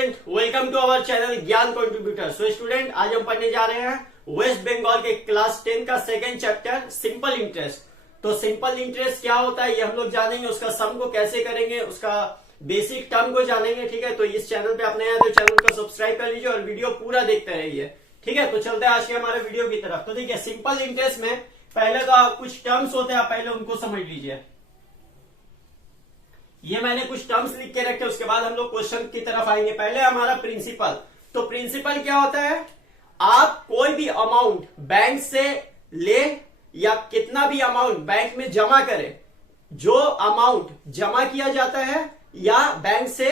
Student, welcome to our channel Gyan contributor. So student, आज हम पढ़ने जा रहे हैं वेस्ट बंगाल के क्लास 10 का सेकंड चैप्टर सिंपल इंटरेस्ट। तो सिंपल इंटरेस्ट क्या होता है ये हम लोग जानेंगे, उसका सम को कैसे करेंगे, उसका बेसिक टर्म को जानेंगे। ठीक है, तो इस चैनल पे आप नए हैं तो चैनल को सब्सक्राइब कर लीजिए और वीडियो पूरा देखते रहिए। ठीक है, तो चलते हैं आज के हमारे वीडियो की तरफ। तो देखिए, सिंपल इंटरेस्ट में पहले तो कुछ टर्म्स होते हैं, आप पहले उनको समझ लीजिए। ये मैंने कुछ टर्म्स लिख के रखे, उसके बाद हम लोग क्वेश्चन की तरफ आएंगे। पहले हमारा प्रिंसिपल। तो प्रिंसिपल क्या होता है? आप कोई भी अमाउंट बैंक से ले या कितना भी अमाउंट बैंक में जमा करें, जो अमाउंट जमा किया जाता है या बैंक से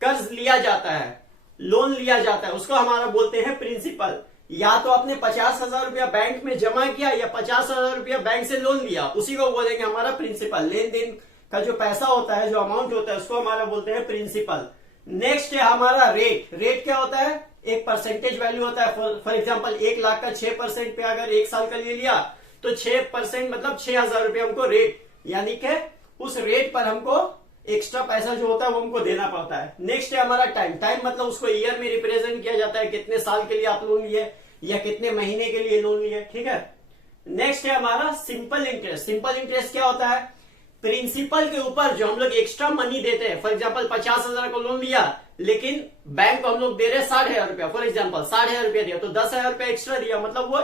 कर्ज लिया जाता है, लोन लिया जाता है, उसको हमारा बोलते हैं प्रिंसिपल। या तो आपने 50,000 रुपया बैंक में जमा किया या 50,000 रुपया बैंक से लोन लिया, उसी को बोलेंगे हमारा प्रिंसिपल। लेन देन का जो पैसा होता है, जो अमाउंट होता है, उसको हमारा बोलते हैं प्रिंसिपल। नेक्स्ट है हमारा रेट। रेट क्या होता है? एक परसेंटेज वैल्यू होता है। फॉर एग्जांपल 1 लाख का 6% पे अगर 1 साल का ले लिया तो 6% मतलब 6,000 रुपया हमको रेट, यानी कि उस रेट पर हमको एक्स्ट्रा पैसा जो होता है वो हमको देना पड़ता है। नेक्स्ट है हमारा टाइम। टाइम मतलब उसको ईयर में रिप्रेजेंट किया जाता है, कितने साल के लिए आप लोन लिए या कितने महीने के लिए लोन लिए। ठीक है, नेक्स्ट है हमारा सिंपल इंटरेस्ट। सिंपल इंटरेस्ट क्या होता है? प्रिंसिपल के ऊपर जो हम लोग एक्स्ट्रा मनी देते हैं। फॉर एग्जांपल 50,000 को लोन लिया, लेकिन बैंक को हम लोग दे रहे 60,000 रुपया। फॉर एग्जांपल 60,000 रुपया दिया तो 10,000 रुपया एक्स्ट्रा दिया, मतलब वो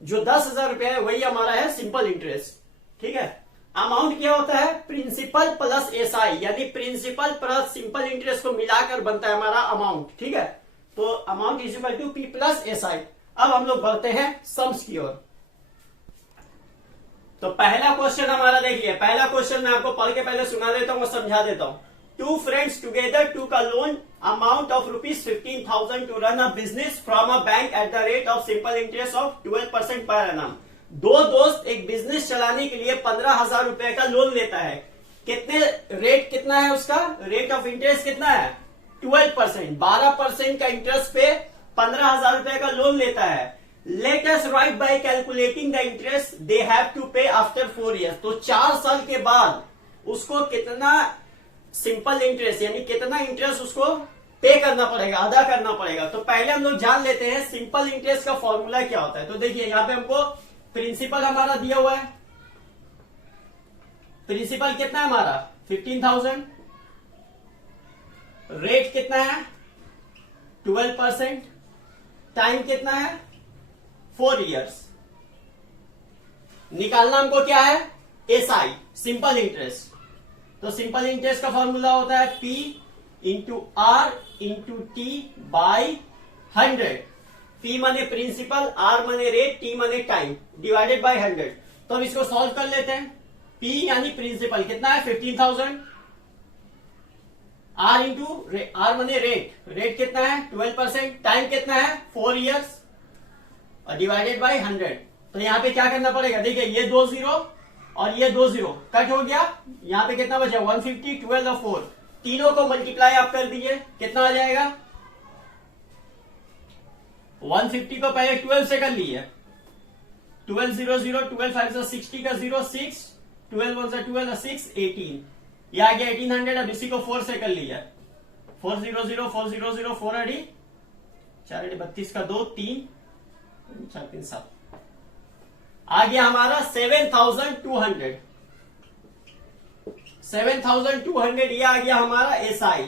जो 10,000 रुपया है वही हमारा है सिंपल इंटरेस्ट। ठीक है, अमाउंट क्या होता है? प्रिंसिपल प्लस एसआई, यानी प्रिंसिपल प्लस सिंपल इंटरेस्ट को मिलाकर बनता है हमारा अमाउंट। ठीक है, तो amount is equal to P plus SI. अब हम लोग बढ़ते हैं सम्स की ओर। तो पहला क्वेश्चन हमारा देखिए। पहला क्वेश्चन मैं आपको पढ़ के पहले सुना देता हूं और समझा देता हूं। To friends together took a loan amount of ₹15,000 to run a business from a bank at the rate of simple interest of 12% per annum. दो दोस्त एक बिजनेस चलाने के लिए 15,000 रुपए का लोन लेता है। कितने रेट कितना है उसका? रेट ऑफ इंटरेस्ट कितना है? 12%। 12% का इंटरेस्ट पे 15,000 रुपए का लोन लेता है। Let us write by calculating the interest they have to pay after 4 years। तो 4 साल के बाद उसको कितना सिंपल इंटरेस्ट यानी कितना इंटरेस्ट उसको पे करना पड़ेगा, अदा करना पड़ेगा। तो पहले हम लोग जान लेते हैं सिंपल इंटरेस्ट का फॉर्मूला क्या होता है। तो देखिए, यहाँ पे हमको प्रिंसिपल हमारा दिया हुआ है। प्रिंसिपल कितना है हमारा? 15,000। रेट कितना है? 12%। टाइम कितना है? 4 इयर्स। निकालना हमको क्या है? SI, simple interest. तो सिंपल इंटरेस्ट का फॉर्मूला होता है P into R into T by 100। P माने प्रिंसिपल, R माने रेट, T माने टाइम, डिवाइडेड बाय 100। तो हम इसको सॉल्व कर लेते हैं। P यानी प्रिंसिपल कितना है? 15,000। R इंटू R माने रेट, रेट कितना है? 12%। टाइम कितना है? 4 इयर्स और डिवाइडेड बाय 100। तो यहां पे क्या करना पड़ेगा? देखिए, ये 2 0 और ये 2 0 कट हो गया। यहां पे कितना बचा? 150, 12 और 4। तीनों को मल्टीप्लाई आप कर दीजिए, कितना आ जाएगा? 150 को पहले 12 से कर लिए, 12 0 0, 12 5 60 का 0 6, 12 1 12 6 18। यह आ गया 1800। अब इसी को 4 से कर लिया, 4 0 0 4 0 0 4 अड़ी 4 अड़ी 32 का 2 3 4 3 7 आ गया हमारा 7,200। 7,200 ये आ गया हमारा एसआई।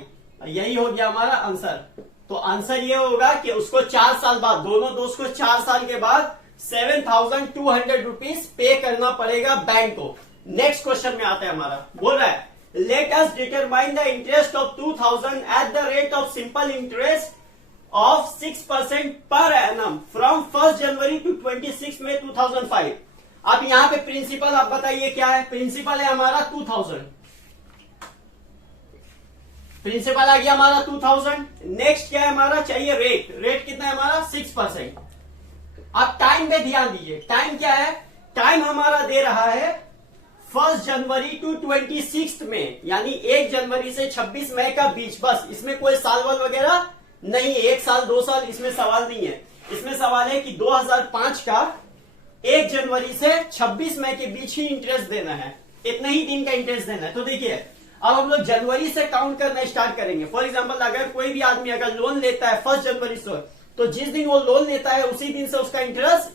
यही हो गया हमारा आंसर। तो आंसर ये होगा कि उसको 4 साल बाद, दोनों दोस्त को 4 साल के बाद 7,200 रुपीज पे करना पड़ेगा बैंक को। नेक्स्ट क्वेश्चन में आता है हमारा, बोल रहा है let us determine the interest of 2,000 eight the rate of simple interest of 6% per annum from 1st January to 26 May 2005। अब यहां पे प्रिंसिपल आप बताइए क्या है? प्रिंसिपल है हमारा 2,000। प्रिंसिपल आ गया हमारा 2,000। नेक्स्ट क्या है हमारा? चाहिए रेट। रेट कितना है हमारा? 6%। अब टाइम पे ध्यान दीजिए। टाइम क्या है? टाइम हमारा दे रहा है 1 जनवरी टू 26 में, यानी 1 जनवरी से 26 मई का बीच। बस, इसमें कोई साल वाल वगैरह नहीं है, 1 साल 2 साल इसमें सवाल नहीं है। इसमें सवाल है कि 2005 का 1 जनवरी से 26 मई के बीच ही इंटरेस्ट देना है, इतने ही दिन का इंटरेस्ट देना है। तो देखिए, अब हम लोग जनवरी से काउंट करना स्टार्ट करेंगे। फॉर एग्जाम्पल अगर कोई भी आदमी अगर लोन लेता है 1 जनवरी से, तो जिस दिन वो लोन लेता है उसी दिन से उसका इंटरेस्ट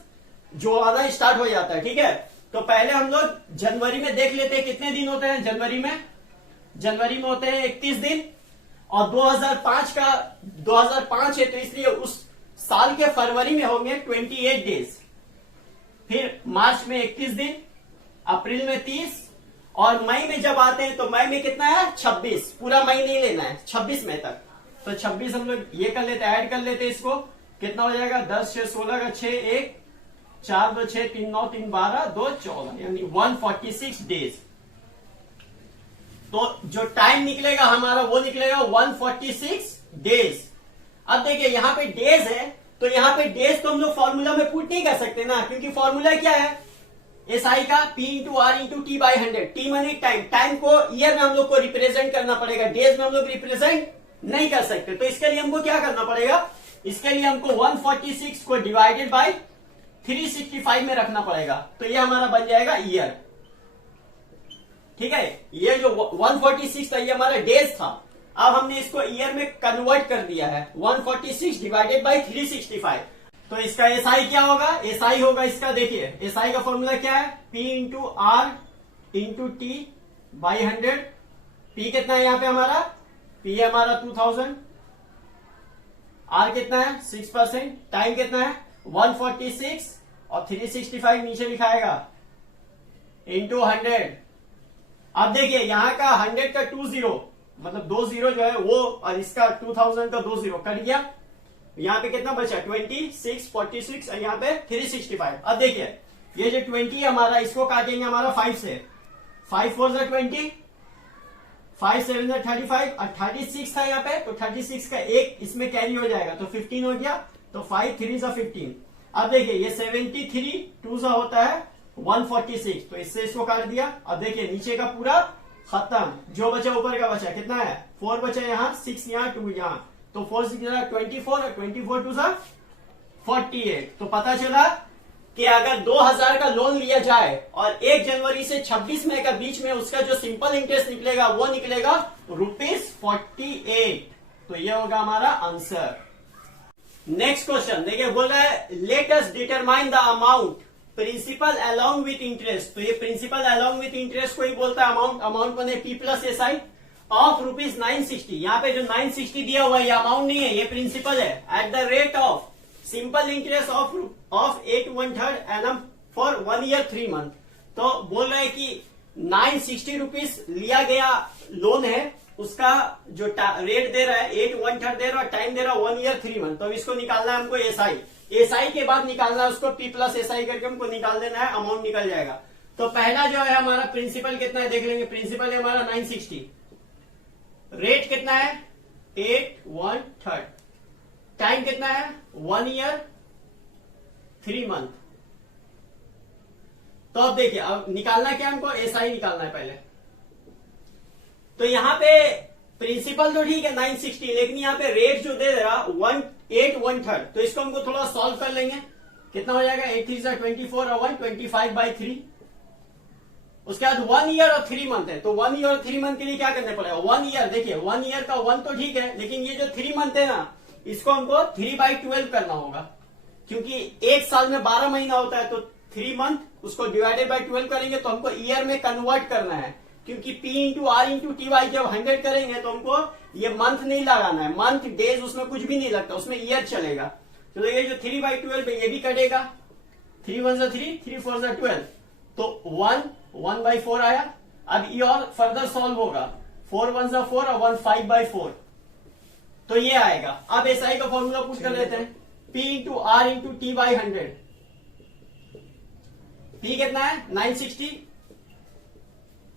जो आना स्टार्ट हो जाता है। ठीक है, तो पहले हम लोग जनवरी में देख लेते हैं कितने दिन होते हैं जनवरी में होते हैं 31 दिन, और 2005 है तो इसलिए उस साल के फरवरी में होंगे 28 डेज, फिर मार्च में 31 दिन, अप्रैल में 30, और मई में जब आते हैं तो मई में कितना है 26। पूरा मई नहीं लेना है, 26 मई तक। तो 26 हम लोग ये कर लेते हैं, ऐड कर लेते हैं इसको, कितना हो जाएगा 10 6 16 का 6 1 4 2 6 3 9 3 12 2 14, यानी 146 डेज। तो जो टाइम निकलेगा हमारा वो निकलेगा 146 डेज। अब देखिए यहां पे डेज है, तो यहां पे डेज तो हम लोग फॉर्मूला में पुट नहीं कर सकते ना, क्योंकि फॉर्मूला क्या है एसआई का P into R into T by 100। T मानी टाइम, टाइम को ईयर में हम लोग को रिप्रेजेंट करना पड़ेगा, डेज में हम लोग रिप्रेजेंट नहीं कर सकते। तो इसके लिए हमको क्या करना पड़ेगा, इसके लिए हमको 146 को डिवाइडेड बाई 365 में रखना पड़ेगा, तो ये हमारा बन जाएगा ईयर। ठीक है, ये जो 146 था ये हमारा डेज था, अब हमने इसको ईयर में कन्वर्ट कर दिया है, 146 डिवाइडेड बाई 365। तो इसका एसआई क्या होगा, एसआई होगा इसका, देखिए एसआई का फॉर्मूला क्या है P into R into T by 100। P कितना है यहाँ पे हमारा, P है हमारा 2000, R कितना है 6%, टाइम कितना है 146 और 365 नीचे लिखाएगा इंटू 100। अब देखिए यहाँ का 100 का 20 मतलब 20 जो है वो, और इसका 2000 का 20 कट गया, यहाँ पे कितना बचा 26 46 और यहाँ पे 365। अब देखिए ये जो 20 हमारा इसको काटेंगे हमारा 5 से, 5 4 20, 5 7 35 और 36 था यहाँ पे, तो 36 का एक इसमें कैरी हो जाएगा तो 15 हो गया, तो 5 3 15। अब देखिए ये 73 2 होता है 146, तो इससे इसको काट दिया। अब देखिए नीचे का पूरा खत्म, जो बचा ऊपर का बचा कितना है 4 बचा यहाँ, 6 यहाँ 2 यहाँ, तो 4 6 24 और 24 2 48। तो पता चला कि अगर 2000 का लोन लिया जाए और 1 जनवरी से 26 मई का बीच में उसका जो सिंपल इंटरेस्ट निकलेगा वो निकलेगा ₹48। तो ये होगा हमारा आंसर। नेक्स्ट क्वेश्चन देखिए, बोल रहा है let us determine the amount principal along with interest. तो ये प्रिंसिपल अलोंग विथ इंटरेस्ट को ही बोलता है अमाउंट, अमाउंट बने P प्लस SI ऑफ ₹960। यहाँ पे जो 960 दिया हुआ है ये अमाउंट नहीं है, ये प्रिंसिपल है, eight the rate of simple interest of 8/3 annum for 1 year 3 month. तो बोल रहा है कि 960 रुपीज लिया गया लोन है, उसका जो रेट दे रहा है 8/3 दे रहा है, टाइम दे रहा है 1 ईयर 3 मंथ। तो इसको निकालना है हमको एसआई के बाद निकालना है उसको P प्लस SI करके हमको निकाल देना है, अमाउंट निकल जाएगा। तो पहला जो है हमारा प्रिंसिपल कितना है देख लेंगे, प्रिंसिपल है हमारा 960, रेट कितना है 8/3, टाइम कितना है 1 ईयर 3 मंथ। तो अब देखिए अब निकालना क्या हमको, एसआई निकालना है पहले। तो यहां पे प्रिंसिपल तो ठीक है 960, लेकिन यहाँ पे रेट जो दे रहा 8/3, तो इसको हमको थोड़ा सॉल्व कर लेंगे, कितना हो जाएगा 8 3 24 और 1 25/3। उसके बाद 1 ईयर और 3 मंथ है, तो 1 ईयर और 3 मंथ के लिए क्या करना पड़ेगा, 1 ईयर देखिए 1 ईयर का 1 तो ठीक है, लेकिन ये जो 3 मंथ है ना इसको हमको 3/12 करना होगा, क्योंकि एक साल में 12 महीना होता है, तो 3 मंथ उसको डिवाइडेड बाय 12 करेंगे तो हमको ईयर में कन्वर्ट करना है, क्योंकि P into R into T by जब 100 करेंगे तो हमको ये मंथ नहीं लगाना है, मंथ डेज उसमें कुछ भी नहीं लगता, उसमें ईयर चलेगा। तो ये जो 3/12 है ये भी कटेगा, 3 1 3 3 4 12, तो 1/4 आया। अब ये और फर्दर सॉल्व होगा, 4 1 4 और 1 5/4, तो ये आएगा। अब एसआई का फॉर्मूला पुट कर लेते हैं, P into R into T by 100। P कितना है 960,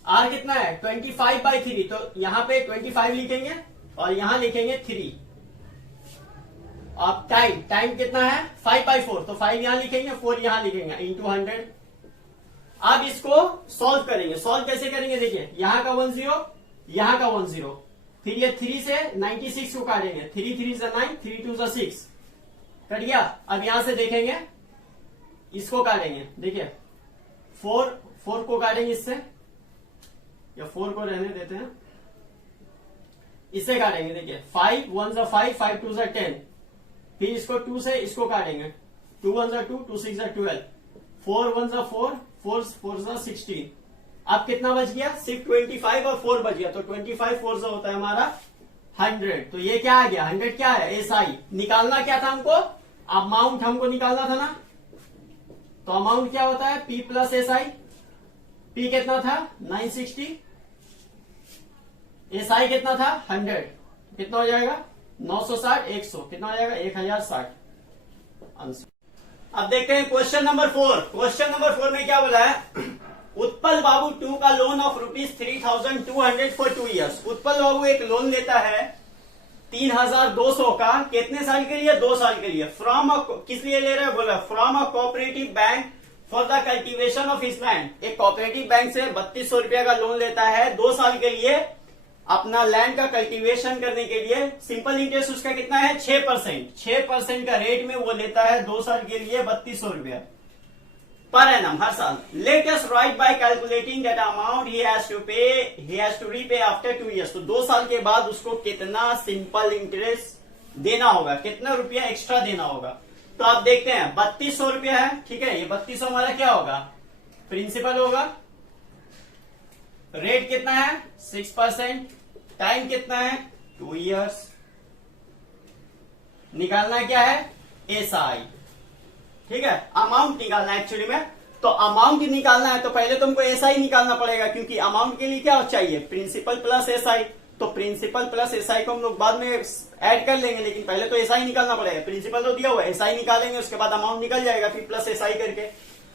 R कितना है 25/3, तो यहां पे 25 लिखेंगे और यहां लिखेंगे 3। अब टाइम कितना है 5/4, तो 5 यहां लिखेंगे 4 यहां लिखेंगे इंटू 100। अब इसको सॉल्व करेंगे, सॉल्व कैसे करेंगे देखिए, यहां का 1 0 यहां का 1 0, फिर ये 3 से 96 को काटेंगे, 3 3 9 3 2 6 कट गया। अब यहां से देखेंगे इसको काटेंगे, देखिए 4 को काटेंगे इससे, या 4 को रहने देते हैं, इससे काटेंगे, देखिए 5 1 जा 5, 5 2 जा 10, फिर इसको 2 से इसको काटेंगे, 2 1 जा 2, 2 6 जा 12, 4 1 जा 4, 4 4 जा 16। अब कितना बच गया, सिर्फ 25 और 4 बच गया, तो 25 4 जा होता है हमारा 100। तो ये क्या आ गया, 100 क्या है, एसआई। निकालना क्या था हमको, अमाउंट हमको निकालना था ना, तो अमाउंट क्या होता है, पी प्लस एसआई। पी कितना था 960, एसआई कितना था 100, कितना हो जाएगा 960, 100 कितना हो जाएगा 1060 आंसर। अब देखते हैं क्वेश्चन नंबर 4। क्वेश्चन नंबर 4 में क्या बोला है, उत्पल बाबू 2 का loan of ₹3200 for 2 years. Utpal Babu एक लोन लेता है 3200 का, कितने साल के लिए, 2 साल के लिए। फ्रॉम किस लिए ले रहे हैं, बोला from a cooperative bank for the cultivation of his land. एक कोऑपरेटिव बैंक से 3200 रुपया का लोन लेता है 2 साल के लिए अपना लैंड का कल्टीवेशन करने के लिए। सिंपल इंटरेस्ट उसका कितना है 6%। 6% का रेट में वो लेता है 2 साल के लिए 3200 रुपया पर एनम हर साल। Let us write by calculating that amount he has to repay after 2 years. तो 2 साल के बाद उसको कितना सिंपल इंटरेस्ट देना होगा, कितना रुपया एक्स्ट्रा देना होगा। तो आप देखते हैं 3200 रुपया है, ठीक है, ये 3200 हमारा क्या होगा, प्रिंसिपल होगा। रेट कितना है 6%, टाइम कितना है 2 इयर्स। निकालना क्या है एसआई, ठीक है, अमाउंट निकालना है एक्चुअली में। तो अमाउंट निकालना है तो पहले तुमको एसआई निकालना पड़ेगा, क्योंकि अमाउंट के लिए क्या चाहिए, प्रिंसिपल प्लस एसआई। तो प्रिंसिपल प्लस एसआई को हम लोग बाद में ऐड कर लेंगे, लेकिन पहले तो एसआई निकालना पड़ेगा। प्रिंसिपल तो दिया हुआ है, एसआई निकालेंगे, उसके बाद अमाउंट निकल जाएगा, फिर प्लस एसआई करके।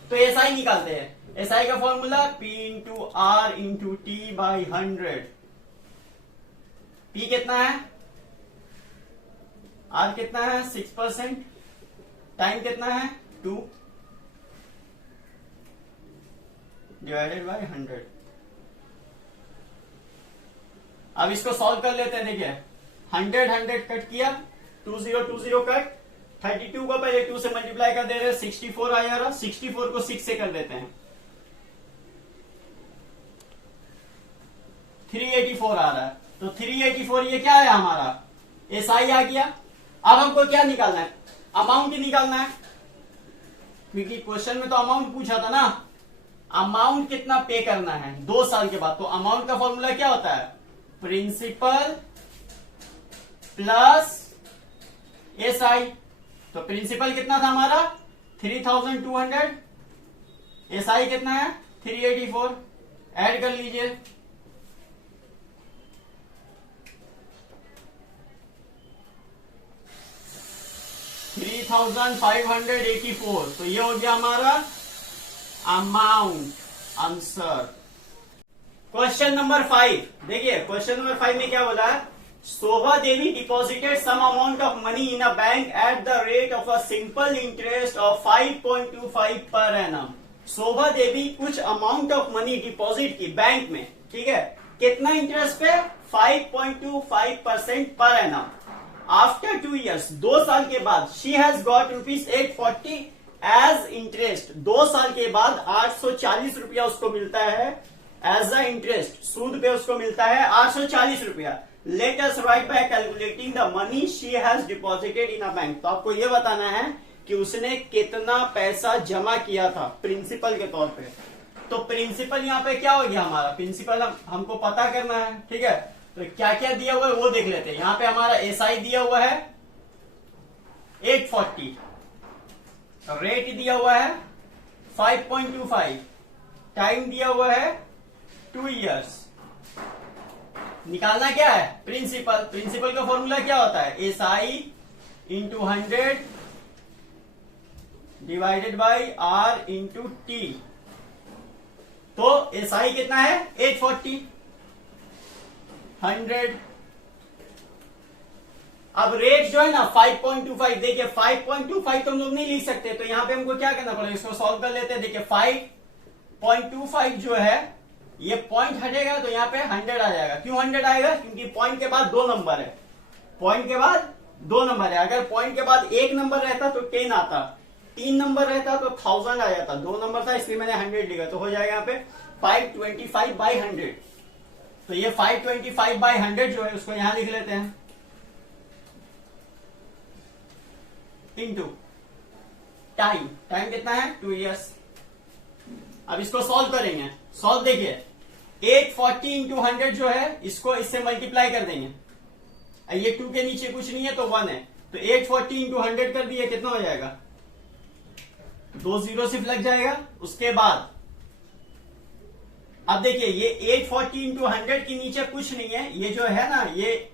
तो एसआई निकालते हैं। एसआई का formula P into R into T by 100। P कितना है, R कितना है 6%, टाइम कितना है 2 डिवाइडेड बाई 100। अब इसको सॉल्व कर लेते हैं। देखिए 100 100 कट किया, 20 20 कट, 32 को पहले 2 से मल्टीप्लाई कर दे रहे हैं, 64 आ जा रहा, 64 को 6 से कर देते हैं, 384 आ रहा है। तो 384 ये क्या है हमारा एसआई आ गया। अब हमको क्या निकालना है, अमाउंट ही निकालना है, क्योंकि क्वेश्चन में तो अमाउंट पूछा था ना। अमाउंट कितना पे करना है 2 साल के बाद। तो अमाउंट का फॉर्मूला क्या होता है, प्रिंसिपल प्लस एसआई। तो प्रिंसिपल कितना था हमारा 3200, एसआई कितना है 384, ऐड कर लीजिए। $3584। तो ये हो गया हमारा अमाउंट आंसर। क्वेश्चन नंबर 5 देखिए, क्वेश्चन नंबर 5 में क्या बोला है, Shobha Devi deposited some amount of money in a bank at the rate of a simple interest of 5.25 per annum. Shobha Devi कुछ अमाउंट ऑफ मनी डिपॉजिट की बैंक में, ठीक है, कितना इंटरेस्ट पे 5.25% पर एनम। आफ्टर 2 इयर्स 2 साल के बाद she has got ₹840 as interest. 2 साल के बाद 840 रुपया उसको मिलता है एज अ इंटरेस्ट, सूद पे उसको मिलता है 840 रुपया। Late us write by calculating the money she has deposited in a bank. तो आपको यह बताना है कि उसने कितना पैसा जमा किया था प्रिंसिपल के तौर पे। तो प्रिंसिपल यहाँ पे क्या हो गया हमारा, प्रिंसिपल हमको पता करना है, ठीक है। तो क्या क्या दिया हुआ है वो देख लेते हैं। यहाँ पे हमारा एसआई दिया हुआ है 840, रेट दिया हुआ है 5.25, टाइम दिया हुआ है 2 इयर्स। निकालना क्या है प्रिंसिपल। प्रिंसिपल का फॉर्मूला क्या होता है, SI into 100 divided by R into T. तो एसआई कितना है 840, 100। अब रेट जो है ना 5.25, देखिए 5.25 तो हम लोग नहीं लिख सकते, तो यहां पे हमको क्या करना पड़ेगा, इसको सॉल्व कर लेते हैं। देखिए 5.25 जो है ये पॉइंट हटेगा तो यहाँ पे 100 आ जाएगा। क्यों 100 आएगा, क्योंकि पॉइंट के बाद 2 नंबर है, पॉइंट के बाद 2 नंबर है। अगर पॉइंट के बाद 1 नंबर रहता तो 10 आता, 3 नंबर रहता तो 1000 आ जाता, 2 नंबर था इसलिए मैंने 100 लिखा। तो हो जाएगा यहाँ पे 525/100, तो ये 525/100 जो है उसको यहां लिख लेते हैं, इनटू टाइम। टाइम कितना है? 2 इयर्स। अब इसको सॉल्व करेंगे। सॉल्व देखिए, 840 इंटू 100 जो है इसको इससे मल्टीप्लाई कर देंगे। ये 2 के नीचे कुछ नहीं है तो 1 है, तो 840 इंटू 100 कर दिए, कितना हो जाएगा? 2 जीरो सिर्फ लग जाएगा। उसके बाद अब देखिए, ये 840 इंटू 100 के नीचे कुछ नहीं है, ये जो है ना, ये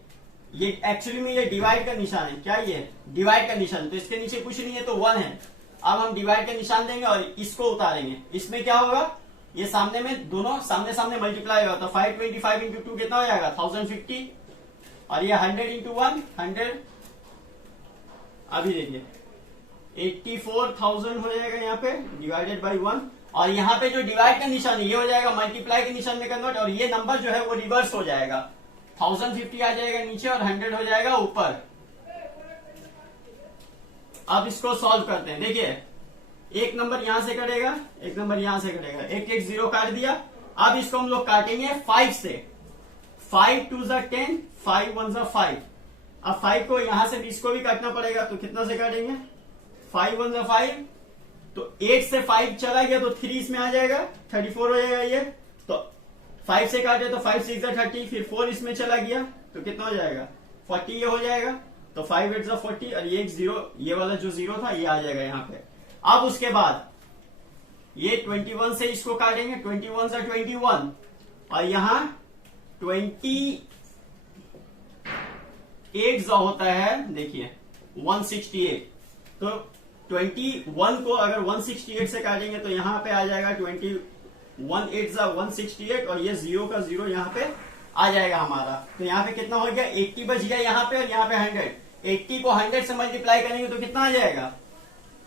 एक्चुअली में ये डिवाइड का निशान है। क्या ये डिवाइड का निशान? तो इसके नीचे कुछ नहीं है तो 1 है। अब हम डिवाइड का निशान देंगे और इसको उतारेंगे। इसमें क्या होगा? ये सामने में दोनों सामने सामने मल्टीप्लाई होगा, तो 525 इंटू 2 कितना हो जाएगा? 1050, और ये 100 इंटू 1 100। अभी देखिए 84,000 हो जाएगा यहाँ पे, डिवाइडेड बाई 1, और यहाँ पे जो डिवाइड का निशान है ये हो जाएगा मल्टीप्लाई के निशान में कन्वर्ट, और ये नंबर जो है वो रिवर्स हो जाएगा। 1050 आ जाएगा नीचे और 100 हो जाएगा ऊपर। अब इसको सॉल्व करते हैं। देखिए, एक नंबर यहां से कटेगा, एक नंबर यहां से कटेगा, एक एक जीरो काट दिया। अब इसको हम लोग काटेंगे 5 से। 5 2 ज़ा 10, 5 1 ज़ा 5। अब 5 को यहां से इसको भी काटना पड़ेगा, तो कितना से काटेंगे? 5 1 ज़ा 5, तो 8 से 5 चला गया तो 3 इसमें आ जाएगा, 34 हो जाएगा ये। तो 5 से काटे तो 5 6 ज़ा 30, फिर 4 इसमें चला गया तो कितना हो जाएगा? 40 ये हो जाएगा। तो 5 8 ज़ा 40, और ये एक जीरो, ये वाला जो जीरो था ये आ जाएगा यहाँ पे। अब उसके बाद ये 21 से इसको काटेंगे, 21 ज़ा 21, और यहां 28 ज़ा होता है, देखिए 168। तो 21 को अगर 168 से काटेंगे तो यहां पे आ जाएगा 21 8 ज़ा 168, और ये जीरो का जीरो यहां पे आ जाएगा हमारा। तो यहाँ पे कितना हो गया? 80 बच गया यहाँ पे, और यहाँ पे 100। 80 को 100 से मल्टीप्लाई करेंगे तो कितना आ जाएगा?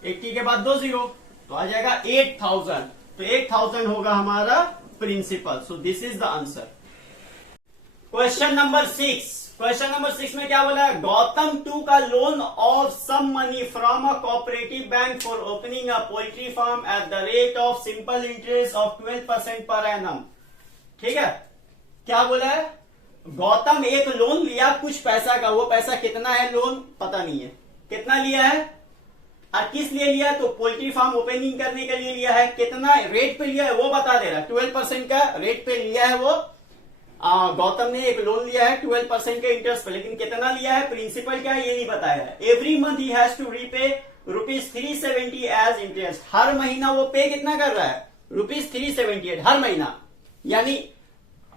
80 के बाद 2 जीरो, तो आ जाएगा 8000। तो 8000 होगा हमारा principal. So this is the answer. Question number 6। Question number 6 में क्या बोला है? गौतम टू का loan of some money from a cooperative bank for opening a poultry farm at the rate of simple interest of 12% per annum. ठीक है, क्या बोला है? गौतम एक लोन लिया कुछ पैसा का, वो पैसा कितना है लोन पता नहीं है, कितना लिया है और किस लिए लिया है? तो पोल्ट्री फार्म ओपनिंग करने के लिए लिया है। कितना रेट पे लिया है वो बता दे रहा है, 12% का रेट पे लिया है वो। गौतम ने एक लोन लिया है 12% के इंटरेस्ट पे, लेकिन कितना लिया है, प्रिंसिपल क्या है ये नहीं बताया है। Every month he has to repay ₹370 as interest. हर महीना वो पे कितना कर रहा है? ₹378 हर महीना, यानी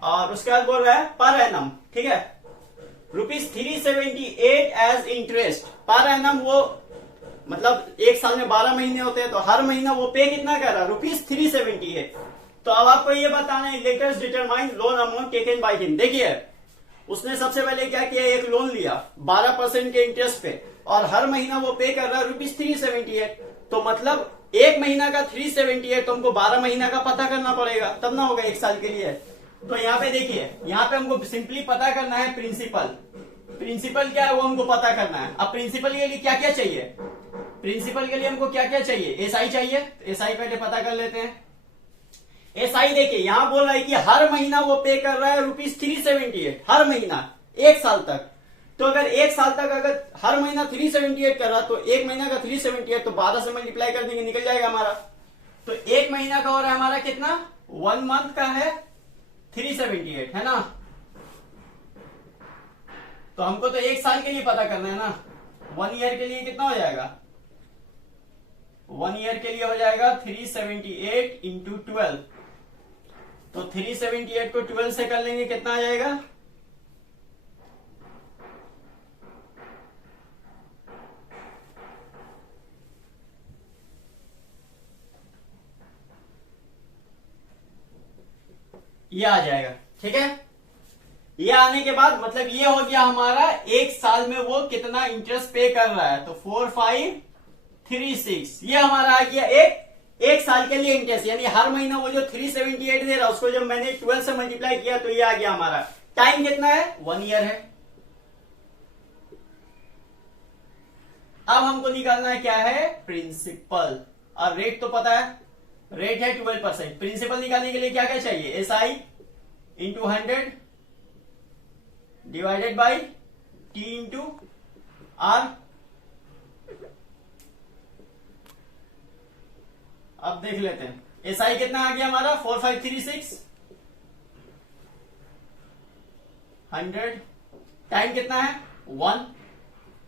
और उसके बाद बोल रहा है पर एनम। ठीक है, ₹378 एज इंटरेस्ट पर एनम। वो मतलब एक साल में 12 महीने होते हैं, तो हर महीना वो पे कितना कर रहा है? ₹378। तो अब आपको ये बताना है, latest determine loan amount taken by him. देखिए, उसने सबसे पहले क्या किया, एक लोन लिया 12% के इंटरेस्ट पे, और हर महीना वो पे कर रहा है ₹378। तो मतलब एक महीना का 378, तो हमको 12 महीना का पता करना पड़ेगा, तब ना होगा एक साल के लिए। तो यहाँ पे देखिए, यहाँ पे हमको सिंपली पता करना है प्रिंसिपल। प्रिंसिपल क्या है वो हमको पता करना है। अब प्रिंसिपल के लिए क्या क्या चाहिए? प्रिंसिपल के लिए हमको क्या क्या चाहिए? एसआई चाहिए। तो एसआई पहले पता कर लेते हैं। एसआई देखिए, यहां बोल रहा है कि हर महीना वो पे कर रहा है ₹378 हर महीना, एक साल तक। तो अगर एक साल तक अगर हर महीना 378 कर रहा, तो एक महीना का 378 तो 12 से मल्टीप्लाई कर देंगे, निकल जाएगा हमारा। तो एक महीना का हो रहा है हमारा कितना? 1 मंथ का है 378, है ना। तो हमको तो एक साल के लिए पता करना है ना। 1 ईयर के लिए कितना हो जाएगा? 1 ईयर के लिए हो जाएगा 378 इंटू 12। तो 378 को 12 से कर लेंगे, कितना आ जाएगा? ये आ जाएगा। ठीक है, ये आने के बाद मतलब ये हो गया हमारा एक साल में वो कितना इंटरेस्ट पे कर रहा है। तो 4536 ये हमारा आ गया एक साल के लिए इंटरेस्ट, यानी हर महीना वो जो 378 दे रहा है उसको जब मैंने 12 से मल्टीप्लाई किया तो ये आ गया हमारा। टाइम कितना है? 1 ईयर है। अब हमको निकालना है क्या है? प्रिंसिपल। और रेट तो पता है, रेट है 12%। प्रिंसिपल निकालने के लिए क्या क्या चाहिए? SI into 100 divided by T into R. अब देख लेते हैं एसआई कितना आ गया हमारा 4536 100। टाइम कितना है 1,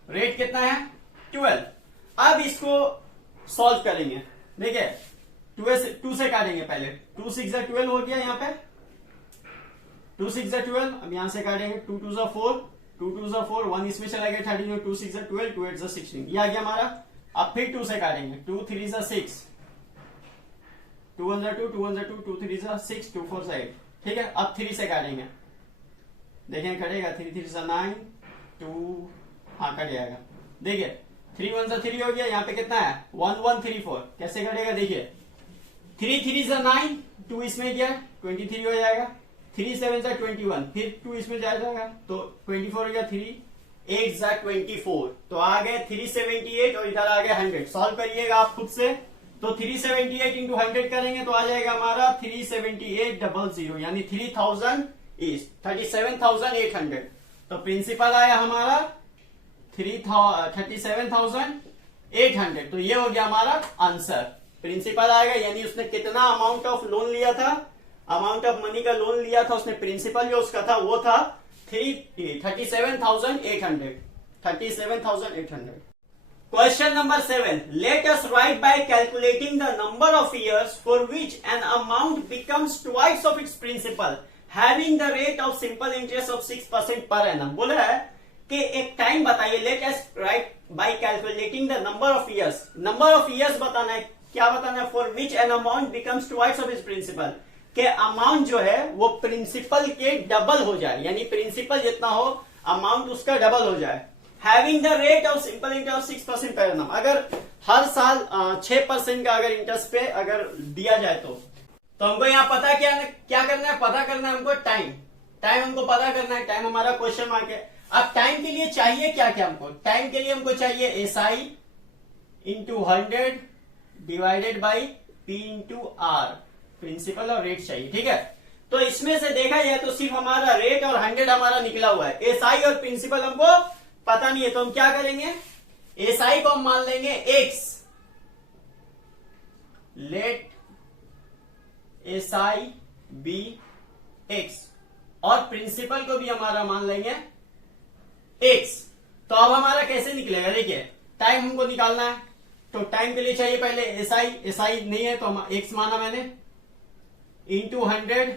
रेट कितना है 12। अब इसको सॉल्व करेंगे। देखिए 2 से काटेंगे पहले। 2 6 12 हो गया यहाँ पे 2 6 12। अब यहां से काटेंगे 2 2 4 2 2 4 1 इसमें चला गया 13 2 6 12 2 8 16 ये आ गया हमारा। अब फिर 2 से काटेंगे 2 3 6 2 1 2 2 1 2 2 3 6 2 4 8। ठीक है अब 3 से काटेंगे। देखें कटेगा 3 3 9 2 हाँ कट जाएगा। देखिए 3 1 3 हो गया। यहाँ पे कितना है 1 1 3 4 कैसे कटेगा देखिए 3 3 9 2 इसमें गया 23 हो जाएगा। 3 7 21 फिर 2 इसमें जाएगा तो 24 हो गया। 3 8 24 तो आ गए 378 और इधर आ गया 100। सॉल्व करिएगा आप खुद से। तो 378 इंटू 100 करेंगे तो आ जाएगा हमारा 37800 यानी 3000 इज 37,800। तो प्रिंसिपल आया हमारा 37,800। तो ये हो गया हमारा आंसर। प्रिंसिपल आएगा यानी उसने कितना अमाउंट ऑफ लोन लिया था, अमाउंट ऑफ मनी का लोन लिया था उसने। प्रिंसिपल जो उसका था वो था 37,800। 37,800। Question number 7. Let us write by calculating the number of years for which an amount becomes twice of its principal, having the rate of simple interest of 6% per annum. बोला है कि एक टाइम बताइए। Let us write by calculating the number of years. Number of years बताना है। क्या बताना है? For which an amount becomes twice of its principal. के अमाउंट जो है वो प्रिंसिपल के डबल हो जाए, यानी प्रिंसिपल जितना हो अमाउंट उसका डबल हो जाए। Having the rate of simple interest 6% per annum. अगर हर साल 6% का अगर इंटरेस्ट पे अगर दिया जाए तो हमको यहाँ पता क्या करना है? पता करना है हमको टाइम हमको पता करना है। टाइम हमारा क्वेश्चन मार्क है। अब टाइम के लिए चाहिए क्या क्या हमको? टाइम के लिए हमको चाहिए SI into 100 divided by P into R. Principal और रेट चाहिए। ठीक है तो इसमें से देखा जाए तो सिर्फ हमारा रेट और 100 हमारा निकला हुआ है। एसआई और प्रिंसिपल हमको पता नहीं है तो हम क्या करेंगे? एसआई को हम मान लेंगे X. Let SI be X और प्रिंसिपल को भी हमारा मान लेंगे एक्स। तो अब हमारा कैसे निकलेगा? देखिए टाइम हमको निकालना है तो टाइम के लिए चाहिए पहले एसआई नहीं है तो हम एक्स माना मैंने इंटू 100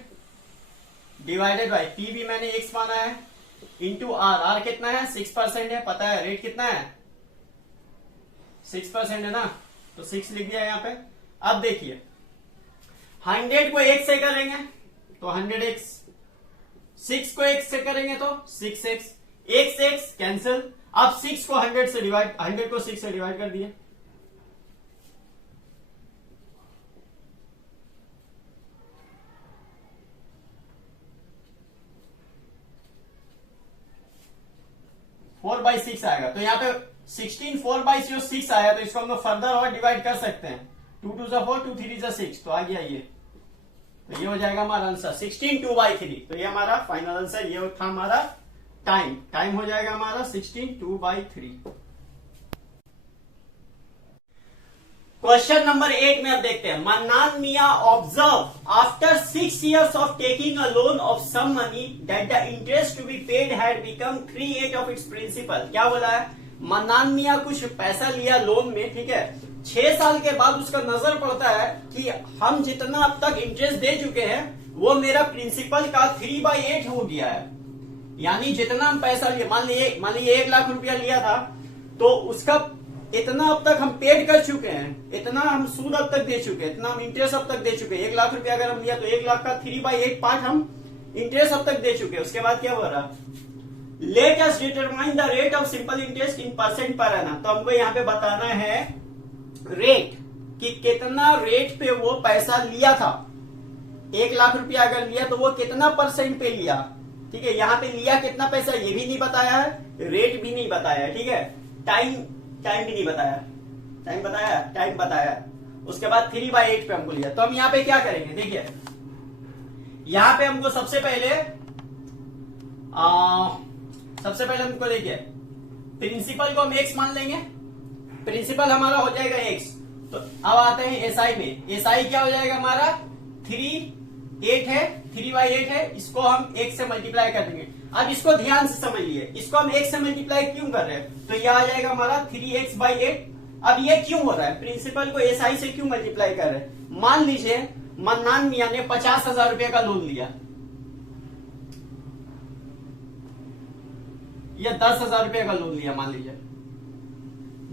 डिवाइडेड बाई पी भी मैंने एक्स माना है इंटू आर कितना है 6% है। पता है रेट कितना है 6% है ना तो 6 लिख दिया यहाँ पे। अब देखिए 100 को 1 से करेंगे तो 100x, 6 को 1 से करेंगे तो 6x, x कैंसिल। अब 6 को 100 से डिवाइड 100 को 6 से डिवाइड कर दिए। फोर बाई 6 आएगा तो यहाँ पे 16 4/6 आया तो इसको हम लोग फर्दर और डिवाइड कर सकते हैं। 2 2 4 2 3 6 तो आ गया ये। तो ये हो जाएगा हमारा आंसर 16 2/3। तो ये हमारा फाइनल आंसर ये था हमारा टाइम हो जाएगा हमारा 16 2/3। क्वेश्चन नंबर 8 में अब देखते हैं। Mannan Mia observe after 6 years of taking a loan of some money that the interest to be paid had become 3/8 of its principal. क्या बोला है? मन्नान मिया कुछ पैसा लिया लोन में। ठीक है 6 साल के बाद उसका नजर पड़ता है कि हम जितना अब तक इंटरेस्ट दे चुके हैं वो मेरा प्रिंसिपल का 3/8 हो गया है। यानी जितना हम पैसा लिए मान लीजिए 1 लाख रुपया लिया था तो उसका इतना अब तक हम पेड कर चुके हैं, इतना हम सूद अब तक दे चुके हैं, इतना हम इंटरेस्ट अब तक दे चुके हैं। 1 लाख रुपया अगर हम लिया तो 1 लाख का 3/8 पार्ट हम इंटरेस्ट अब तक दे चुके हैं। उसके बाद क्या हो रहा? Late us determine the rate of simple interest in percent पर एनम। तो हमको यहाँ पे बताना है रेट कि कितना रेट पे वो पैसा लिया था। 1 लाख रुपया अगर लिया तो वो कितना परसेंट पे लिया। ठीक है यहाँ पे लिया कितना पैसा ये भी नहीं बताया है, रेट भी नहीं बताया है। ठीक है टाइम भी नहीं बताया, टाइम बताया। उसके बाद 3/8 पे हमको लिया। तो हम यहाँ पे क्या करेंगे? देखिए यहाँ पे हमको सबसे पहले सबसे पहले हमको देखिए प्रिंसिपल को हम एक्स मान लेंगे, प्रिंसिपल हमारा हो जाएगा एक्स। तो अब आते हैं एसआई में, एसआई क्या हो जाएगा हमारा 3/8 है, 3/8 है, इसको हम एक से मल्टीप्लाई कर देंगे। अब इसको ध्यान से समझ लिए, इसको हम एक से मल्टीप्लाई क्यों कर रहे हैं, तो ये आ जाएगा हमारा 3x/8। अब ये क्यों हो रहा है, प्रिंसिपल को एसआई से क्यों मल्टीप्लाई कर रहे हैं। मान लीजिए मन्नान मियां ने 50,000 रुपए का लोन लिया या 10,000 रुपए का लोन लिया, मान लीजिए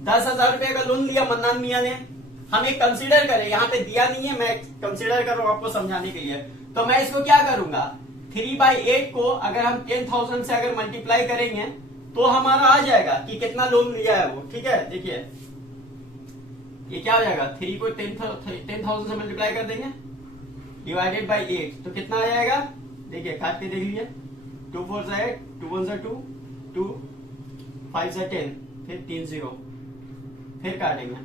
10,000 रुपए का लोन लिया मन्नान मियां ने। हम एक कंसीडर करें, यहाँ पे दिया नहीं है, मैं कंसीडर कर रहा हूं आपको समझाने के लिए। तो मैं इसको क्या करूंगा, 3/8 को अगर हम 10,000 से अगर मल्टीप्लाई करेंगे तो हमारा आ जाएगा कि कितना लोन लिया है वो। ठीक है, देखिए ये क्या हो जाएगा, 3 को 10,000 से मल्टीप्लाई कर देंगे डिवाइडेड बाई 8 तो कितना आ जाएगा, देखिए काट के देख लीजिए, 2 4 8, 2 1 2, 2 5 10, फिर 3 0, फिर काटेंगे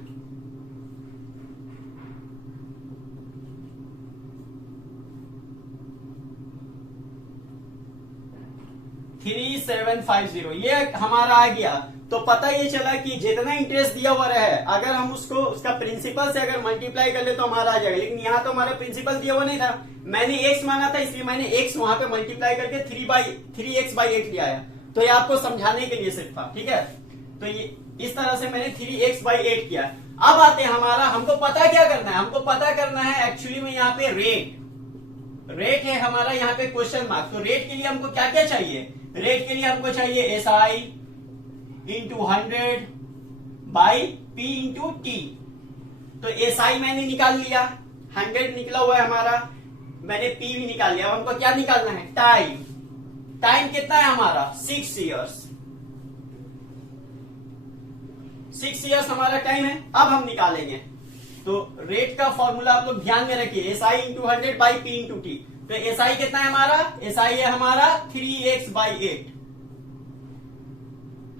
3750, ये हमारा आ गया। तो पता ये चला कि जितना इंटरेस्ट दिया हुआ है अगर हम उसको उसका प्रिंसिपल से अगर मल्टीप्लाई कर ले तो हमारा आ जाएगा। लेकिन यहाँ तो हमारा प्रिंसिपल दिया हुआ नहीं था, मैंने एक्स माना था, इसलिए मैंने एक्स वहां पे मल्टीप्लाई करके 3x/8 लिया है। तो ये आपको समझाने के लिए सिर्फ था। ठीक है, तो ये इस तरह से मैंने 3x/8 किया। अब आते हैं हमारा, हमको पता क्या करना है, हमको पता करना है एक्चुअली में यहाँ पे रेट है हमारा, यहाँ पे क्वेश्चन मार्क। तो रेट के लिए हमको क्या क्या चाहिए, रेट के लिए हमको चाहिए एसआई इंटू 100/p/t। तो एसआई मैंने निकाल लिया, 100 निकला हुआ है हमारा, मैंने पी भी निकाल लिया। हमको क्या निकालना है, टाइम। टाइम कितना है हमारा 6 ईयर्स, 6 ईयर्स हमारा टाइम है। अब हम निकालेंगे, तो रेट का फॉर्मूला आप लोग ध्यान में रखिए, एसआई इंटू 100/p/t। तो एसआई कितना है हमारा, एसआई है हमारा 3x/8,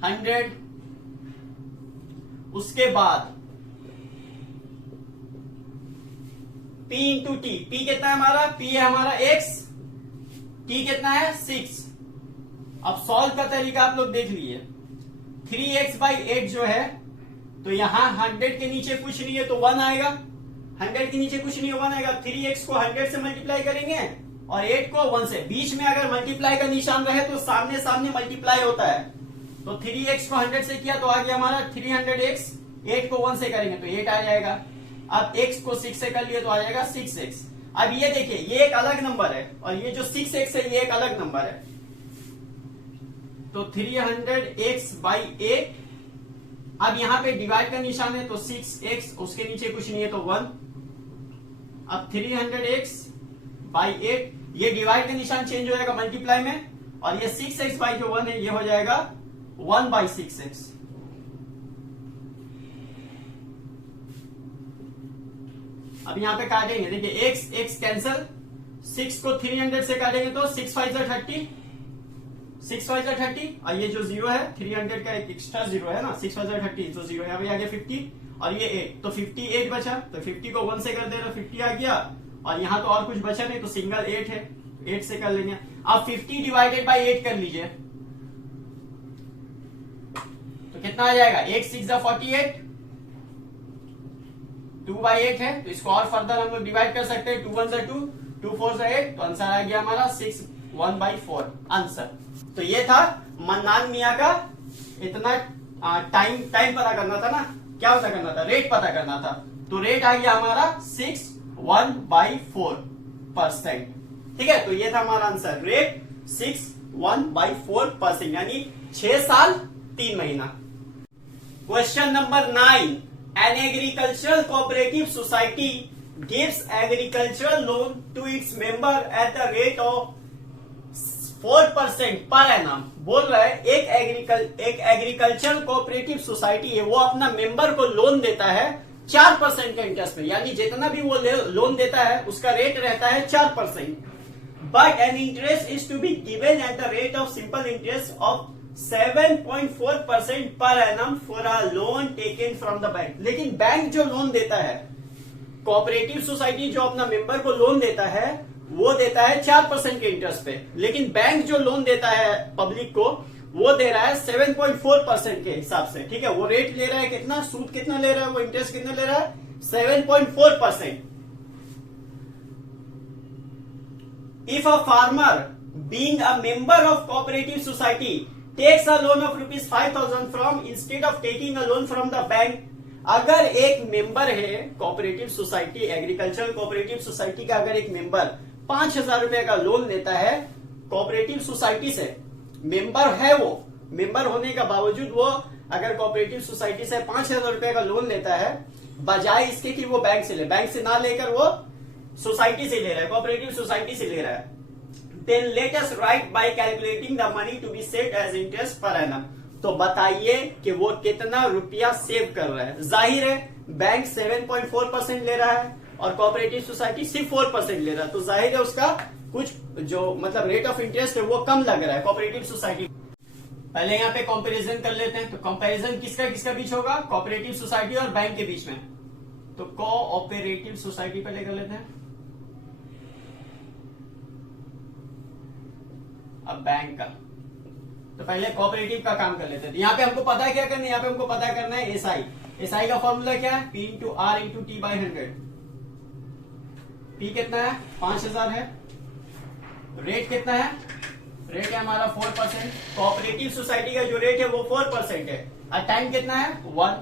100। उसके बाद p/t, p कितना है हमारा, p है हमारा x, t कितना है 6। अब सॉल्व का तरीका आप लोग देख लीजिए, 3x/8 जो है तो यहां 100 के नीचे कुछ नहीं है तो 1 आएगा, 100 के नीचे कुछ नहीं है 1 आएगा। 3x को 100 से मल्टीप्लाई करेंगे और 8 को 1 से, बीच में अगर मल्टीप्लाई का निशान रहे तो सामने सामने मल्टीप्लाई होता है। तो 3x को 100 से किया तो आ गया हमारा 300x, 8 को 1 से करेंगे तो 8 आ जाएगा। अब x को 6 से कर लिए तो आ जाएगा 6x। अब ये देखिए ये एक अलग नंबर है और ये जो 6x है ये एक अलग नंबर है। तो 300x/8, अब यहां पे डिवाइड का निशान है तो 6x, उसके नीचे कुछ नहीं है तो 1। अब 300x/8, ये डिवाइड का निशान चेंज हो जाएगा मल्टीप्लाई में, और ये 6x/1 है ये हो जाएगा 1/6x। अब यहां पे काटेंगे, देखिए x कैंसल, 6 को 300 से काटेंगे तो 6 5 30, 6 5 30, और ये जो 0 है 300 का एक एक्स्ट्रा 0 है ना, 6 5 30 तो 0 यहाँ पे आ गया 50 और ये 8, तो 58 बचा। तो 50 को 1 से कर दे तो 50 आ गया, और यहाँ तो और कुछ बचा नहीं तो सिंगल 8 है, 8 से कर लेंगे। अब 50 डिवाइडेड बाई 8 कर लीजिए तो कितना आ जाएगा, 8 6 48, 2/8 है तो इसको और फर्दर हम लोग डिवाइड कर सकते हैं, 2 1 2, 2 4 8, तो आंसर आ गया हमारा 6 1/4 आंसर। तो ये था मन्नान मियां का इतना टाइम पता करना था ना, क्या पता करना था, रेट पता करना था। तो रेट आ गया हमारा 6 1/4%। ठीक है, तो ये था हमारा आंसर, रेट 6 1/4%, यानी 6 साल 3 महीना। Question number 9, an agricultural cooperative society gives agricultural loan to its member at the rate of 4% per annum. बोल रहा है एक एग्रीकल्चरल कोऑपरेटिव सोसाइटी है, वो अपना मेंबर को लोन देता है 4% के इंटरेस्ट पे, यानी जितना भी वो लोन देता है उसका रेट रहता है 4%। But an interest is to be given at the rate of simple interest of 7.4% per annum for a loan taken from the bank. लेकिन बैंक जो लोन देता है, कोऑपरेटिव सोसाइटी जो अपना मेंबर को लोन देता है वो देता है 4% के इंटरेस्ट पे, लेकिन बैंक जो लोन देता है पब्लिक को वो दे रहा है 7.4% के हिसाब से, ठीक है। वो रेट ले रहा है कितना, सूद कितना ले रहा है, वो इंटरेस्ट कितना ले रहा है, 7.4%। If a farmer being a member of cooperative society takes a loan of ₹5,000 from instead of taking a loan from the bank, अगर एक मेंबर है cooperative society, agricultural cooperative society का अगर एक मेंबर 5,000 रुपए का लोन लेता है कोऑपरेटिव सोसाइटी से, मेंबर है वो, मेंबर होने का बावजूद वो अगर कोऑपरेटिव सोसाइटी से 5,000 रुपए का लोन लेता है, बजाय इसके कि वो बैंक से ले, बैंक से ना लेकर वो सोसाइटी से ले रहा है, कोऑपरेटिव सोसाइटी से ले रहा है, then let us write by calculating the money to be saved as interest per annum. तो बताइए कि वो कितना रुपया सेव कर रहा है। जाहिर है बैंक 7.4% ले रहा है और कोऑपरेटिव सोसाइटी सिर्फ 4% ले रहा है, तो जाहिर है उसका कुछ जो मतलब रेट ऑफ इंटरेस्ट है वो कम लग रहा है कोऑपरेटिव सोसाइटी। पहले यहाँ पे कंपैरिजन कर लेते हैं। तो कंपैरिजन किसका किसका बीच होगा, कोऑपरेटिव सोसाइटी और बैंक के बीच में। तो कोऑपरेटिव सोसाइटी पहले कर लेते हैं, अब बैंक का। तो पहले कोऑपरेटिव का काम कर लेते हैं। यहाँ पे हमको पता है क्या करना है, यहाँ पे हमको पता करना है एसआई। एसआई का फॉर्मूला क्या है, P into R into T by 100। P कितना है, 5,000 है। रेट कितना है, रेट है हमारा 4%। कोऑपरेटिव सोसाइटी का जो रेट है वो 4% है। और टाइम कितना है, 1।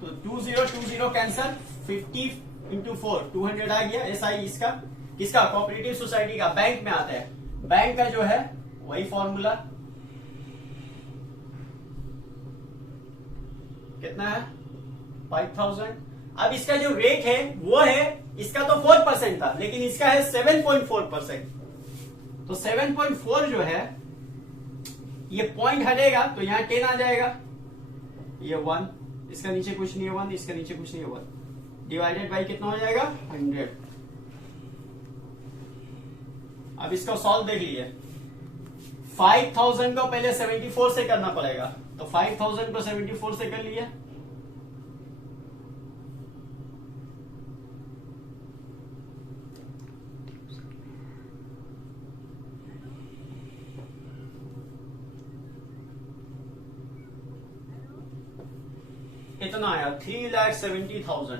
तो 20 कैंसल, 50 इंटू 4 200 आ गया। एसआई इसका किसका, कोऑपरेटिव सोसाइटी का। बैंक में आता है, बैंक का जो है वही फॉर्मूला कितना है, 5,000। अब इसका जो रेट है वो है, इसका तो 4% था लेकिन इसका है 7.4%। तो 7.4 जो है ये पॉइंट हटेगा तो यहां 10 आ जाएगा, ये 1, इसका नीचे कुछ नहीं है 1, इसका नीचे कुछ नहीं है 1, डिवाइडेड बाई कितना हो जाएगा, 100। अब इसको सॉल्व देख लीजिए। 5,000 को पहले 74 से करना पड़ेगा, तो 5,000 को 74 से कर लिए, इतना आया 3,70,000।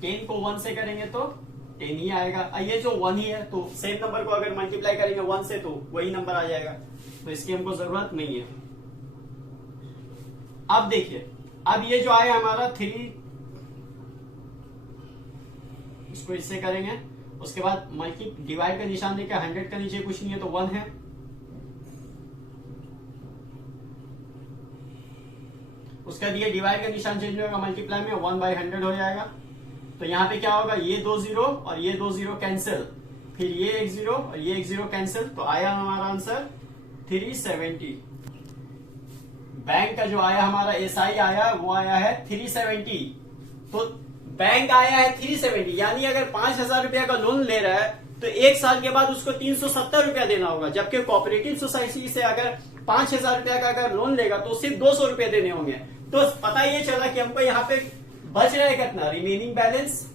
10 को 1 से करेंगे तो 10 ही आएगा। ये जो 1 ही है तो सेम नंबर को अगर मल्टीप्लाई करेंगे 1 से तो वही नंबर आ जाएगा, तो इसकी हमको जरूरत नहीं है। अब देखिए, अब ये जो आया हमारा 3, इसको इससे करेंगे, उसके बाद मल्टी डिवाइड का निशान देकर 100 का नीचे कुछ नहीं है तो 1 है। उसका दिए डिवाइड का निशान चेंज होगा, मल्टीप्लाई में 1/100 हो जाएगा। तो यहां पे क्या होगा, ये 2 0 और ये 2 0 कैंसिल, फिर ये 1 0 और ये 1 0 कैंसिल, तो आया हमारा आंसर 370। बैंक का जो आया हमारा एसआई आया वो आया है 370। तो बैंक आया है 370, यानी अगर 5,000 रुपया का लोन ले रहा है तो 1 साल के बाद उसको 370 रुपया देना होगा, जबकि कोऑपरेटिव सोसाइटी से अगर 5,000 रुपया का अगर लोन लेगा तो सिर्फ 200 रुपया देने होंगे। तो पता ये चला कि हमको यहाँ पे बच रहा है कितना, रिमेनिंग बैलेंस।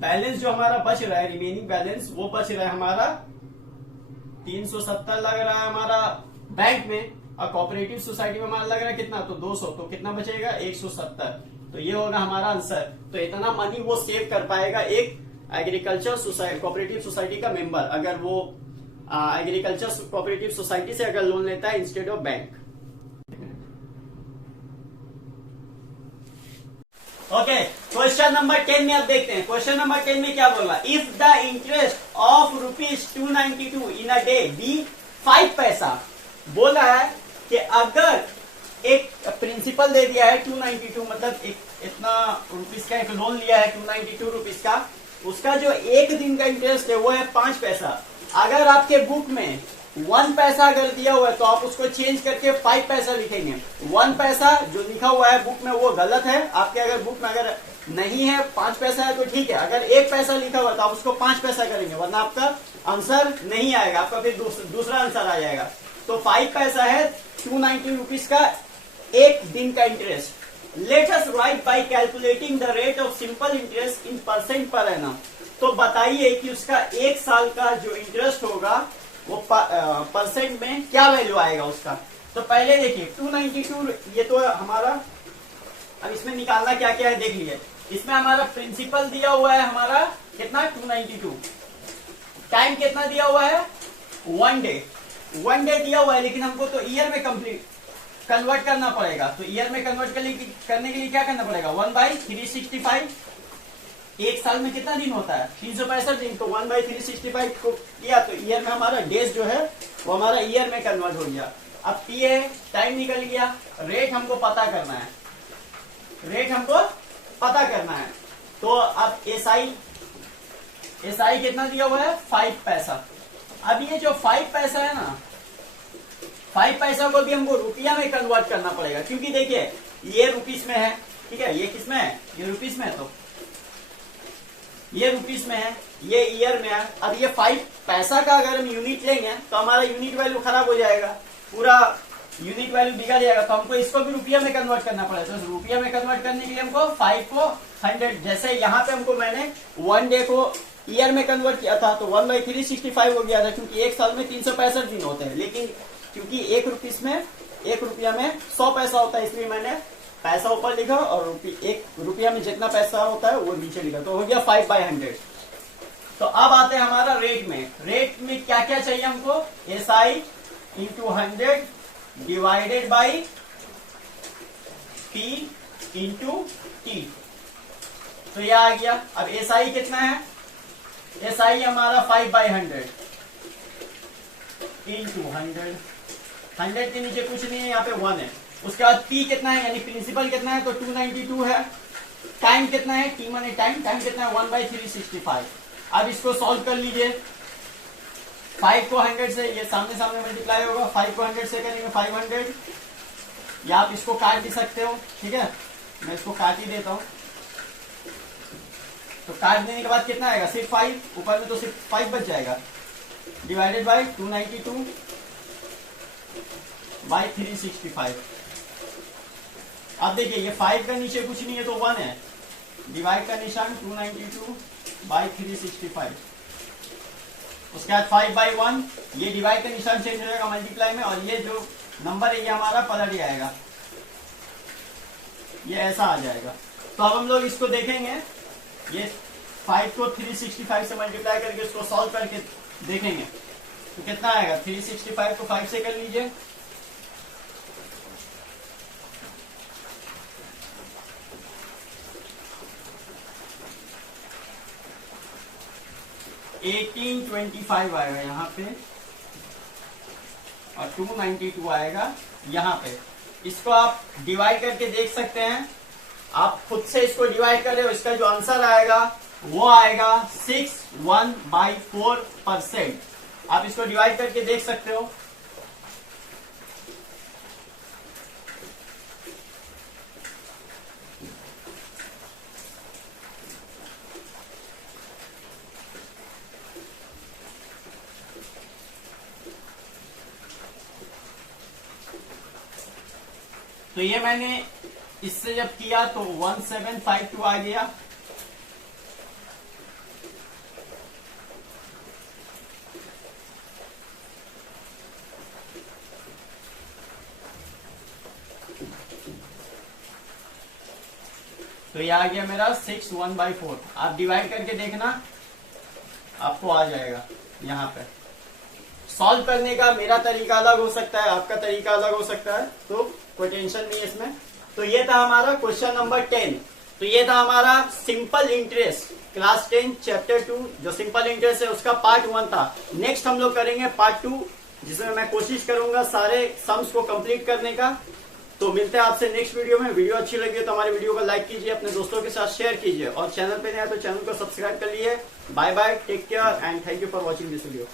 बैलेंस जो हमारा बच रहा है, रिमेनिंग बैलेंस वो बच रहा है हमारा 370 लग रहा है हमारा बैंक में, और कोऑपरेटिव सोसाइटी में हमारा लग रहा है कितना, तो 200, तो कितना बचेगा 170। तो ये होगा हमारा आंसर। तो इतना मनी वो सेव कर पाएगा एक एग्रीकल्चर सोसाइटी कोऑपरेटिव सोसाइटी का मेंबर, अगर वो एग्रीकल्चर कोऑपरेटिव सोसाइटी से अगर लोन लेता है instead of bank. Okay, question number 10 में अब देखते हैं। क्वेश्चन नंबर 10 में क्या बोला, if the interest of ₹292 in a day be 5 paisa. बोला है कि अगर एक प्रिंसिपल दे दिया है 292, मतलब इतना रुपीस का एक लोन लिया है 292 रुपीस का, उसका जो एक दिन का इंटरेस्ट है वो है 5 पैसा। अगर आपके बुक में 1 पैसा अगर दिया हुआ है तो आप उसको चेंज करके 5 पैसा लिखेंगे। 1 पैसा जो लिखा हुआ है बुक में वो गलत है, आपके अगर बुक में अगर नहीं है 5 पैसा है तो ठीक है, अगर 1 पैसा लिखा हुआ है तो आप उसको 5 पैसा करेंगे, वरना आपका आंसर नहीं आएगा, आपका फिर दूसरा आंसर आ जाएगा। तो 5 पैसा है 290 रुपीज का एक दिन का interest. Late us write by calculating the rate of simple interest in percent पर एनम। तो बताइए कि उसका 1 साल का जो इंटरेस्ट होगा वो परसेंट में क्या वैल्यू आएगा उसका। तो पहले देखिए 292, ये तो हमारा, अब इसमें निकालना क्या क्या है देख लीजिए। इसमें हमारा प्रिंसिपल दिया हुआ है हमारा कितना 292, टाइम कितना दिया हुआ है 1 डे, 1 डे दिया हुआ है, लेकिन हमको तो ईयर में कंप्लीट कन्वर्ट करना पड़ेगा। तो ईयर में कन्वर्ट करने के लिए क्या करना पड़ेगा 1/365। एक साल में कितना दिन होता है 365 दिन, तो 1/365 को किया तो ईयर में हमारा डेज जो है वो हमारा ईयर में कन्वर्ट हो गया। अब पी है, टाइम निकल गया, रेट हमको पता करना है, रेट हमको पता करना है। तो अब एसआई कितना दिया हुआ है 5 पैसा। अब ये जो 5 पैसा है ना, 5 पैसा को भी हमको रुपया में कन्वर्ट करना पड़ेगा, क्योंकि देखिए ये रुपीस में है, ठीक है, ये किस में है, ये रुपीस में है, तो ये रुपीस में है, ये ईयर में है। अब ये 5 पैसा का अगर हम यूनिट लेंगे तो हमारा यूनिट वैल्यू खराब हो जाएगा, पूरा यूनिट वैल्यू बिगड़ जाएगा। तो हमको इसको भी रुपया में कन्वर्ट करना पड़ेगा। तो रुपया में कन्वर्ट करने के लिए हमको 5 को 100, जैसे यहाँ पे हमको मैंने 1 डे को ईयर में कन्वर्ट किया था तो 1/365 हो गया था, क्योंकि एक साल में 365 दिन होते हैं, लेकिन क्योंकि एक रुपया में 100 पैसा होता है, इसलिए मैंने पैसा ऊपर लिखा और एक रुपया में जितना पैसा होता है वो नीचे लिखा, तो हो गया 5/100। तो अब आते हैं हमारा रेट में। रेट में क्या क्या चाहिए हमको, SI into 100 divided by P into T, तो यह आ गया। अब SI कितना है, SI हमारा 5/100 इंटू 100 के नीचे कुछ नहीं है, यहाँ पे 1 है। उसके बाद P कितना है, यानी प्रिंसिपल कितना है, तो 292 है। टाइम कितना है, T माने टाइम कितना है 1/365। अब इसको सॉल्व कर लीजिए। 5 को 100 से, ये सामने सामने मल्टीप्लाई होगा, 5 को 100 से करेंगे 500, या आप इसको काट भी सकते हो, ठीक है, मैं इसको काट ही देता हूं। तो काट देने के बाद कितना आएगा, सिर्फ 5, ऊपर में तो सिर्फ 5 बच जाएगा, डिवाइडेड बाई 292/365। अब देखिए ये 5 का नीचे कुछ नहीं है तो 1 है, डिवाइड का निशान 292/365। उसके बाद 5/1, ये डिवाइड का निशान चेंज हो जाएगा मल्टीप्लाई में, और ये जो नंबर है ये हमारा पलट जाएगा, ये ऐसा आ जाएगा। तो अब हम लोग इसको देखेंगे, ये 5 को 365 से मल्टीप्लाई करके इसको सॉल्व करके देखेंगे तो कितना आएगा। 365 को 5 से कर लीजिए, $1825 आएगा यहाँ पे, और 292 आएगा यहाँ पे। इसको आप डिवाइड करके देख सकते हैं, आप खुद से इसको डिवाइड कर रहे हो, इसका जो आंसर आएगा वो आएगा 61/4%। आप इसको डिवाइड करके देख सकते हो। तो ये मैंने इससे जब किया तो 1752 आ गया। तो ये आ गया मेरा 61/4। आप डिवाइड करके देखना, आपको आ जाएगा। यहाँ पे सॉल्व करने का मेरा तरीका अलग हो सकता है, आपका तरीका अलग हो सकता है, तो कोई टेंशन नहीं है इसमें। तो ये था हमारा क्वेश्चन नंबर 10। तो ये था हमारा सिंपल इंटरेस्ट क्लास 10 चैप्टर 2, जो सिंपल इंटरेस्ट है उसका पार्ट 1 था। नेक्स्ट हम लोग करेंगे पार्ट 2, जिसमें मैं कोशिश करूंगा सारे सम्स को कंप्लीट करने का। तो मिलते हैं आपसे नेक्स्ट वीडियो में। वीडियो अच्छी लगी तो हमारे वीडियो को लाइक कीजिए, अपने दोस्तों के साथ शेयर कीजिए, और चैनल पे नया तो चैनल को सब्सक्राइब कर लीजिए। Bye bye, take care and thank you for watching this video.